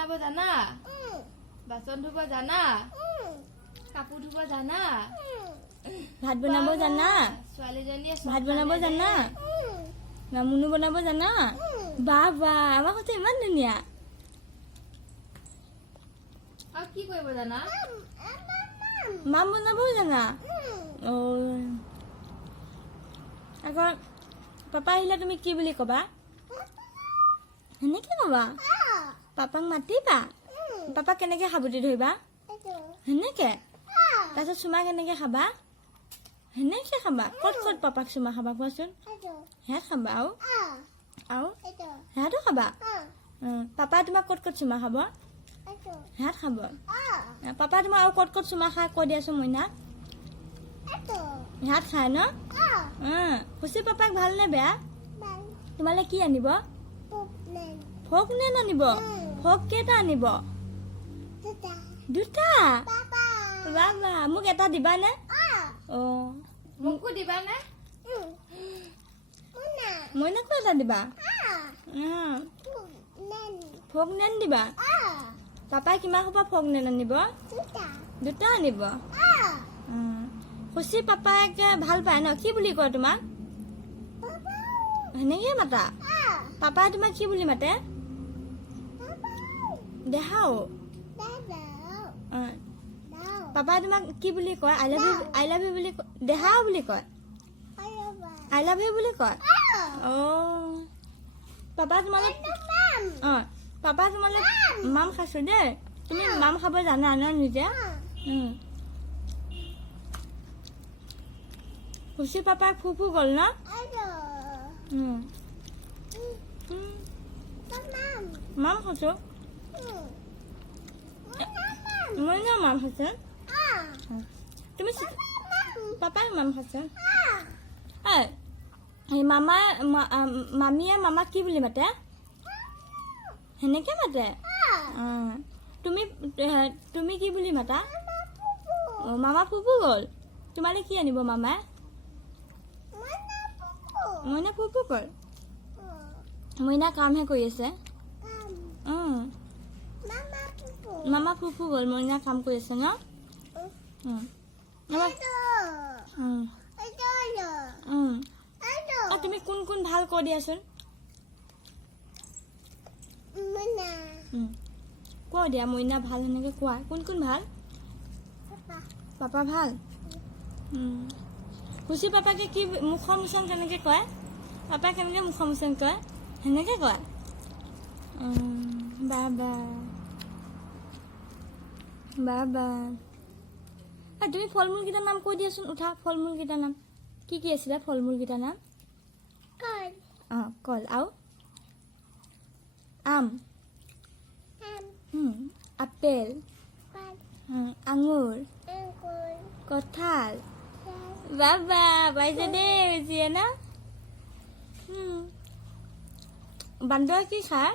বনাব জানা? বাচন ধুব জানা? কাপোৰ ধুব জানা? ভাত বনাব জানা? ছোৱালীজনীয়ে ভাত বনাব জানা? গামুনু বনাব জানা? বাহ বাহ, আমাৰ কথা ইমান ধুনীয়া। আৰু কি কৰিব জানা? মাম বনাবও জানা? আকৌ পাপা আহিলে তুমি কি বুলি ক'বা? সেনেকে ক'বা? পাপাক মাতিবা? পাপাক কেনেকে সাবতি ধৰিবা? সেনেকে? তাৰপিছত চুমা কেনেকে খাবা? সেনেকে খাবা? ক'ত ক'ত পাপাক চুমা খাবা কোৱাচোন? সেয়া খাবা আৰু সেয়াতো খাবা? পাপা তোমাক ক'ত ক'ত চুমা খাব? সেয়াত খাব? পাপা তোমাক আৰু ক'ত ক'ত চুমা খাই কৈ দিয়াচোন মইনা? সেয়াত খায় ন? খুচি পাপাক ভালনে বেয়া? তোমালে কি আনিব? ফক নেন আনিব? ফক কেইটা আনিব? দুটা? বাবা মোক এটা দিবানে? মোকো দিবানে? মইনাকো এটা দিবা? ফক নেন দিবা? পাপাই কিমান সোপা ফক নেন আনিব? দুটা আনিব? খুচি পাপাইকে ভাল পায় ন? কি বুলি কয় তোমাক? সেনেকে মাতা? পাপাই তোমাক কি বুলি মাতে? দেহাও? পাপাই তোমাক কি বুলি কয়? আই লাভ ইউ বুলি দেহাও বুলি কয়? আই লাভ ইউ বুলি কয়? পাপা তোমালে পাপা তোমালে মাম খাইছো দেই। তুমি মাম খাব জানা ন নিজে? খুচি পাপাই ফুফু গ'ল ন? মাম খাইছো? মইনা মাম খাইছে? তুমি পাপাই মাম খাইছে? মামীয়ে মামাক কি বুলি মাতে? সেনেকে মাতে? তুমি কি বুলি মাতা? মামা ফুফু গ'ল? তোমালে কি আনিব মামাই? মইনা ফুফু গ'ল? মইনা কামহে কৰি আছে? মামা ফুফু গ'ল, মইনা কাম কৰি আছে ন? তুমি কোন কোন ভাল কৈ দিয়াচোন? কৈ দিয়া মইনা ভাল সেনেকে কোৱা। কোন কোন ভাল? পাপা ভাল? খুচি পাপাকে কি মুখৰ মোচন কেনেকে কয়? পাপাই কেনেকে মুখৰ মোচন কয়? সেনেকে কয়? বাবা বাবা তুমি ফল মূল কেইটাৰ নাম কৈ দিয়াচোন। উঠা ফল মূল কেইটাৰ নাম কি কি আছিলে? ফল মূল কেইটাৰ নাম? কল আৰু আম, আপেল, আঙুৰ, কঁঠাল। বাবা পাইছে দেই বেছিয়ে না? বান্দৰে কি খায়?